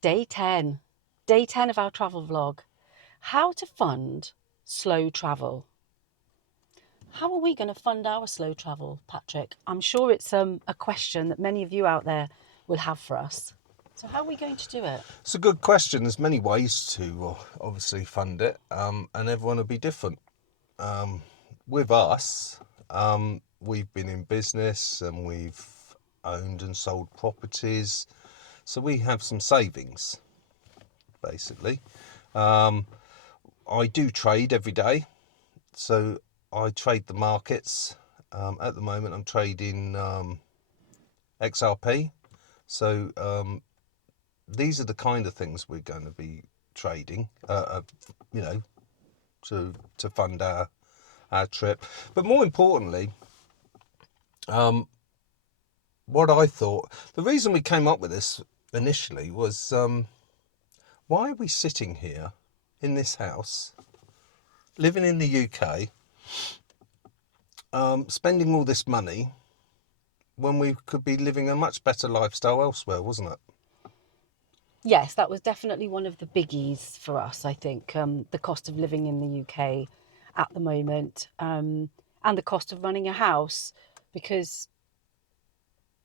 Day 10. Day 10 of our travel vlog. How to fund slow travel. How are we going to fund our slow travel, Patrick? I'm sure it's a question that many of you out there will have for us. So how are we going to do it? It's a good question. There's many ways to obviously fund it, and everyone will be different. With us, we've been in business and we've owned and sold properties, so we have some savings, basically. I do trade every day, so I trade the markets. At the moment, I'm trading XRP, so these are the kind of things we're going to be trading, you know, to fund our trip. But more importantly, what I thought, the reason we came up with this initially was, why are we sitting here in this house, living in the UK, spending all this money when we could be living a much better lifestyle elsewhere, wasn't it? Yes, that was definitely one of the biggies for us, I think. The cost of living in the UK at the moment, and the cost of running a house, because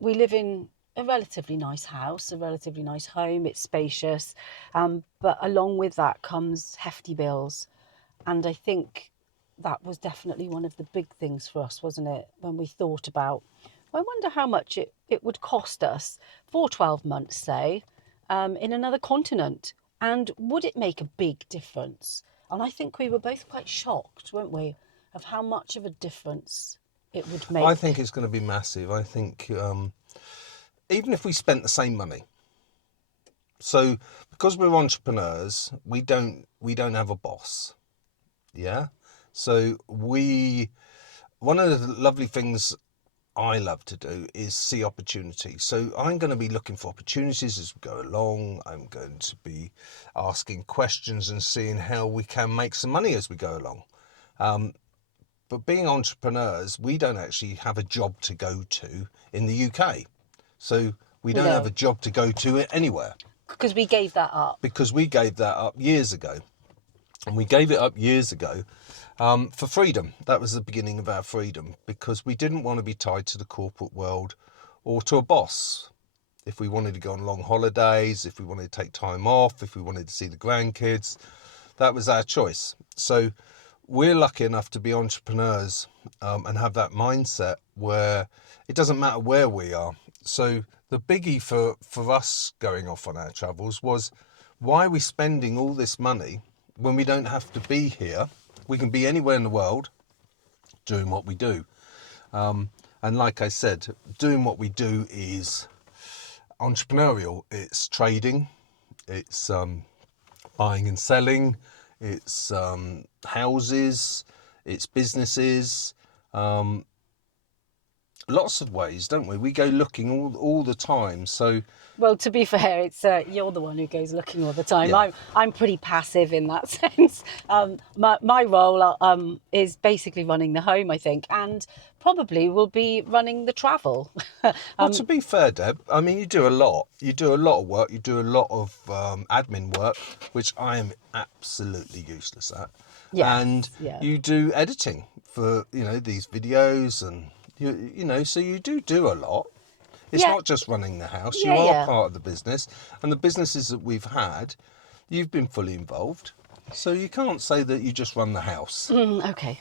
we live in a relatively nice house, a relatively nice home. It's spacious, but along with that comes hefty bills. And I think that was definitely one of the big things for us, wasn't it? When we thought about, I wonder how much it would cost us for 12 months, say, in another continent. And would it make a big difference? And I think we were both quite shocked, weren't we, of how much of a difference it would make. I think it's going to be massive. I think even if we spent the same money, so because we're entrepreneurs, we don't have a boss. Yeah. So one of the lovely things I love to do is see opportunities. So I'm going to be looking for opportunities as we go along. I'm going to be asking questions and seeing how we can make some money as we go along. But being entrepreneurs, we don't actually have a job to go to in the UK. So we don't have No, a job to go to anywhere, because we gave that up. because we gave that up years ago. And we gave it up years ago for freedom. That was the beginning of our freedom, because we didn't want to be tied to the corporate world or to a boss. If we wanted to go on long holidays, if we wanted to take time off, if we wanted to see the grandkids, that was our choice. So we're lucky enough to be entrepreneurs and have that mindset where it doesn't matter where we are. So the biggie for us going off on our travels was, why are we spending all this money when we don't have to be here? We can be anywhere in the world doing what we do. And like I said, doing what we do is entrepreneurial. It's trading, it's buying and selling, it's houses, it's businesses, lots of ways, don't we? We go looking all the time. So Well, to be fair, it's you're the one who goes looking all the time. yeah, I'm pretty passive in that sense. My role is basically running the home, I think, and probably will be running the travel. well, to be fair, Deb, I mean, you do a lot. You do a lot of work. You do a lot of admin work, which I am absolutely useless at. And Yes, yeah, you do editing for, these videos, and so you do a lot. It's yeah, not just running the house. You yeah, are yeah. part of the business, and the businesses that we've had, you've been fully involved. So you can't say that you just run the house. Okay.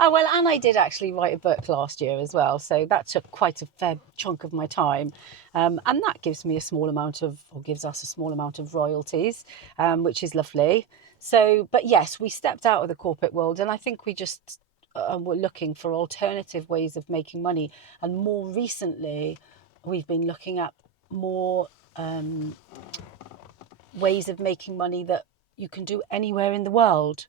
Oh, well, and I did actually write a book last year as well, so that took quite a fair chunk of my time, and that gives me a small amount of, or gives us a small amount of royalties, which is lovely. So, but yes, we stepped out of the corporate world, and I think we just were looking for alternative ways of making money, and more recently, we've been looking at more ways of making money that you can do anywhere in the world,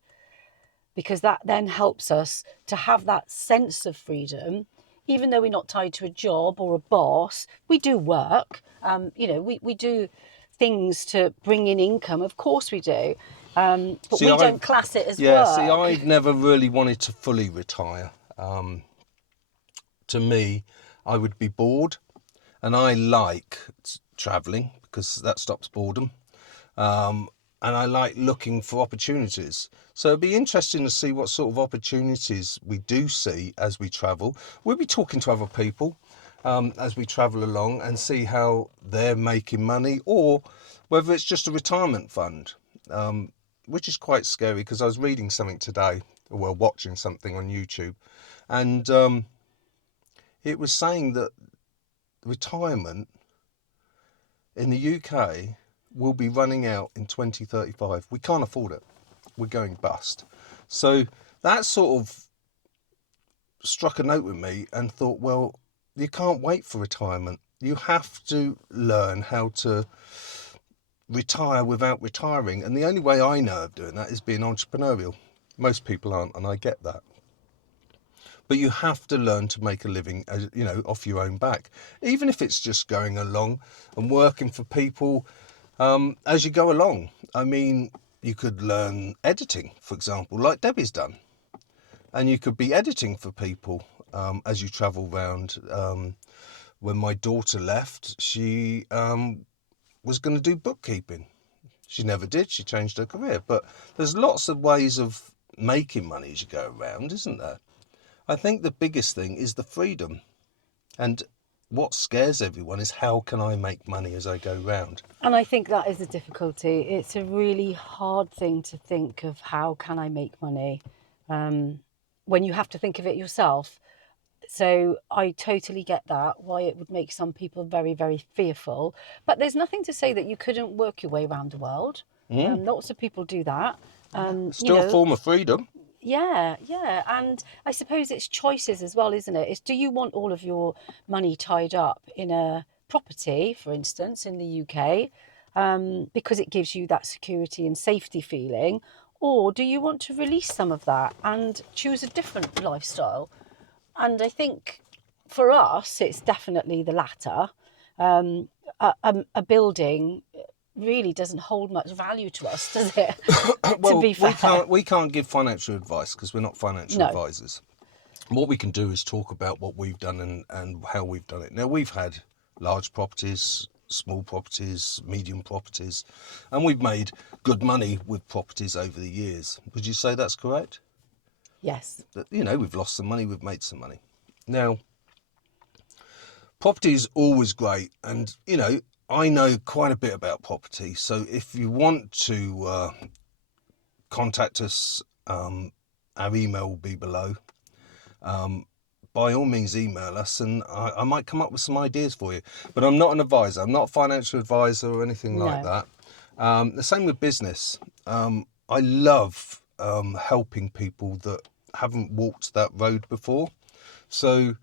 because that then helps us to have that sense of freedom. Even though we're not tied to a job or a boss, we do work. We do things to bring in income. Of course we do. But See, we don't class it as see, work. I've never really wanted to fully retire. To me, I would be bored, and I like travelling because that stops boredom. And I like looking for opportunities. So it'd be interesting to see what sort of opportunities we do see as we travel. We'll be talking to other people as we travel along and see how they're making money, or whether it's just a retirement fund, which is quite scary, because I was reading something today, or well, watching something on YouTube, and it was saying that retirement in the UK will be running out in 2035. We can't afford it. We're going bust. So that sort of struck a note with me and thought, well, you can't wait for retirement. You have to learn how to retire without retiring. And the only way I know of doing that is being entrepreneurial. Most people aren't, and I get that. But you have to learn to make a living, off your own back, even if it's just going along and working for people as you go along. I mean, you could learn editing, for example, like Debbie's done, and you could be editing for people as you travel around. When my daughter left, she was going to do bookkeeping. She never did. She changed her career. But there's lots of ways of making money as you go around, isn't there? I think the biggest thing is the freedom. And what scares everyone is, how can I make money as I go round? And I think that is the difficulty. It's a really hard thing to think of, how can I make money, when you have to think of it yourself. So I totally get that, why it would make some people very, very fearful. But there's nothing to say that you couldn't work your way around the world. Lots of people do that. Still a form of freedom. Yeah, yeah. And I suppose it's choices as well, isn't it? It's, do you want all of your money tied up in a property, for instance, in the UK, because it gives you that security and safety feeling? Or do you want to release some of that and choose a different lifestyle? And I think for us, it's definitely the latter. A building really doesn't hold much value to us, does it? To Well, be fair. we can't give financial advice because we're not financial No. advisors. What we can do is talk about what we've done and how we've done it. Now, we've had large properties, small properties, medium properties, and we've made good money with properties over the years. Would you say that's correct? Yes. That, we've lost some money, we've made some money. Now, property is always great, and I know quite a bit about property. So if you want to contact us, our email will be below. By all means, email us, and I might come up with some ideas for you. But I'm not an advisor. I'm not a financial advisor or anything like No. that. The same with business. I love helping people that haven't walked that road before. So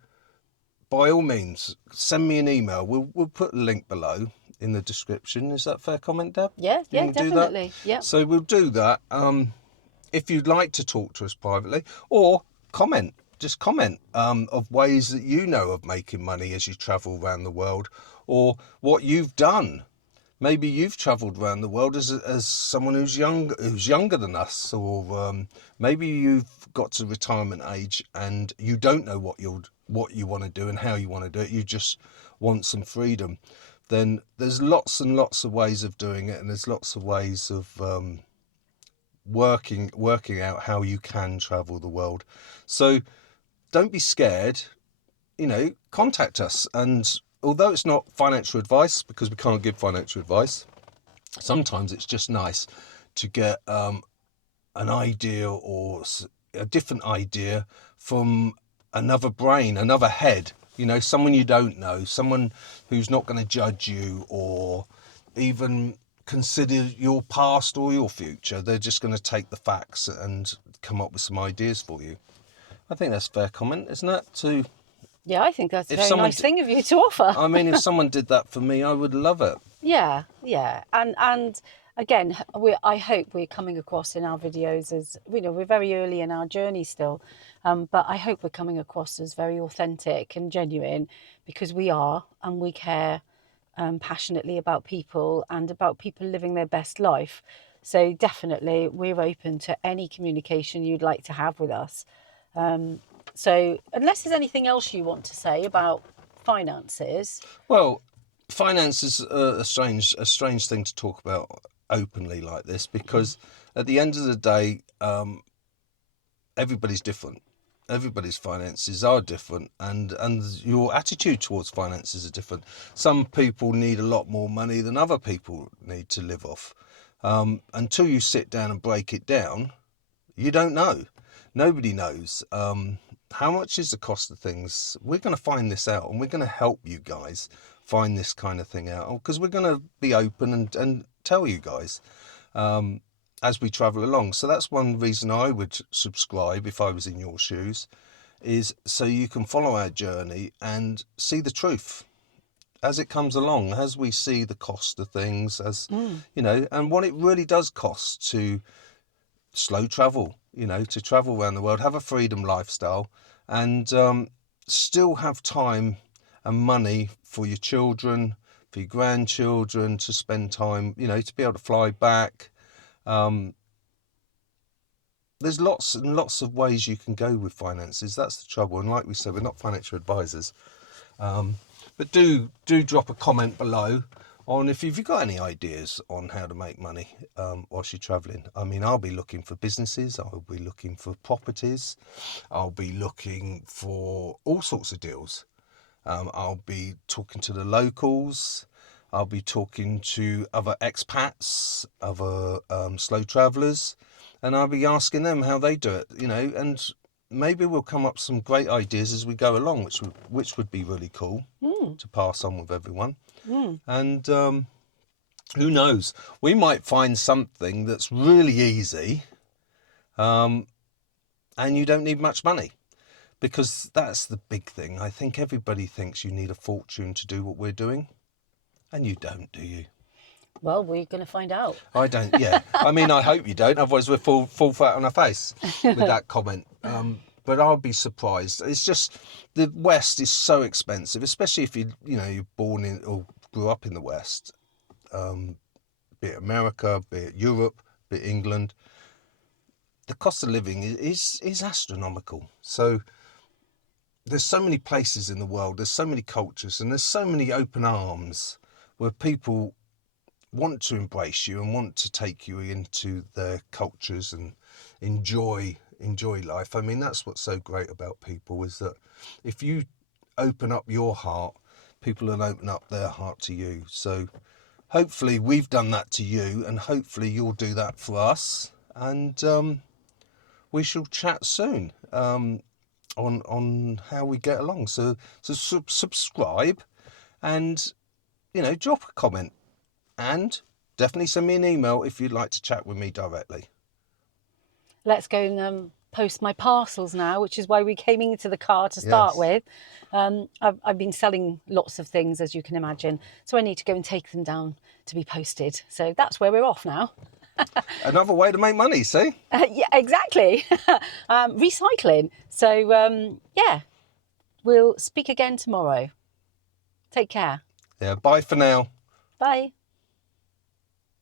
by all means, send me an email. We'll put a link below in the description. Is that a fair comment, Deb? Yeah, You yeah, can do that. definitely. Yeah. So we'll do that. If you'd like to talk to us privately, or comment, just comment of ways that you know of making money as you travel around the world, or what you've done. Maybe you've travelled around the world as someone who's younger than us, or maybe you've got to retirement age and you don't know what you want to do and how you want to do it. You just want some freedom. Then there's lots and lots of ways of doing it, and there's lots of ways of working out how you can travel the world. So don't be scared. Contact us. And although it's not financial advice, because we can't give financial advice, sometimes it's just nice to get an idea, or a different idea from another brain, another head, someone you don't know, someone who's not going to judge you or even consider your past or your future. They're just going to take the facts and come up with some ideas for you. I think that's a fair comment, isn't it? Yeah, I think that's a If very someone nice thing of you to offer. I mean, if someone did that for me, I would love it. Yeah, yeah. And again, I hope we're coming across in our videos as, we're very early in our journey still, but I hope we're coming across as very authentic and genuine, because we are, and we care passionately about people and about people living their best life. So definitely we're open to any communication you'd like to have with us. So unless there's anything else you want to say about finances. Well, finance is a strange thing to talk about openly like this, because at the end of the day, everybody's different. Everybody's finances are different, and your attitude towards finances are different. Some people need a lot more money than other people need to live off. Until you sit down and break it down, you don't know. Nobody knows. How much is the cost of things? We're going to find this out, and we're going to help you guys find this kind of thing out, because we're going to be open and tell you guys as we travel along. So that's one reason I would subscribe if I was in your shoes, is so you can follow our journey and see the truth as it comes along, as we see the cost of things, as you know, and what it really does cost to slow travel, you know, to travel around the world, have a freedom lifestyle, and still have time and money for your children, for your grandchildren, to spend time, you know, to be able to fly back. There's lots and lots of ways you can go with finances. That's the trouble. And like we said, we're not financial advisors. But do drop a comment below on if you've got any ideas on how to make money whilst you're travelling. I mean, I'll be looking for businesses, I'll be looking for properties, I'll be looking for all sorts of deals. I'll be talking to the locals, I'll be talking to other expats, other slow travellers, and I'll be asking them how they do it, you know, and maybe we'll come up with some great ideas as we go along, which would be really cool to pass on with everyone. And who knows, we might find something that's really easy, and you don't need much money, because that's the big thing. I think everybody thinks you need a fortune to do what we're doing, and you don't, do you? Well, we're going to find out. I don't. Yeah, I mean, I hope you don't. Otherwise, we're full flat on our face with that comment. But I'll be surprised. It's just the West is so expensive, especially if you're born in or grew up in the West, be it America, be it Europe, be it England. The cost of living is astronomical. So there's so many places in the world, there's so many cultures, and there's so many open arms where people want to embrace you and want to take you into their cultures and enjoy life. I mean, that's what's so great about people, is that if you open up your heart, people will open up their heart to you. So hopefully we've done that to you, and hopefully you'll do that for us, and we shall chat soon on how we get along. So subscribe, and drop a comment. And definitely send me an email if you'd like to chat with me directly. Let's go and post my parcels now, which is why we came into the car to start with. I've been selling lots of things, as you can imagine, so I need to go and take them down to be posted. So that's where we're off now. Another way to make money, see? Yeah, exactly. Recycling. So, yeah, we'll speak again tomorrow. Take care. Yeah, bye for now. Bye.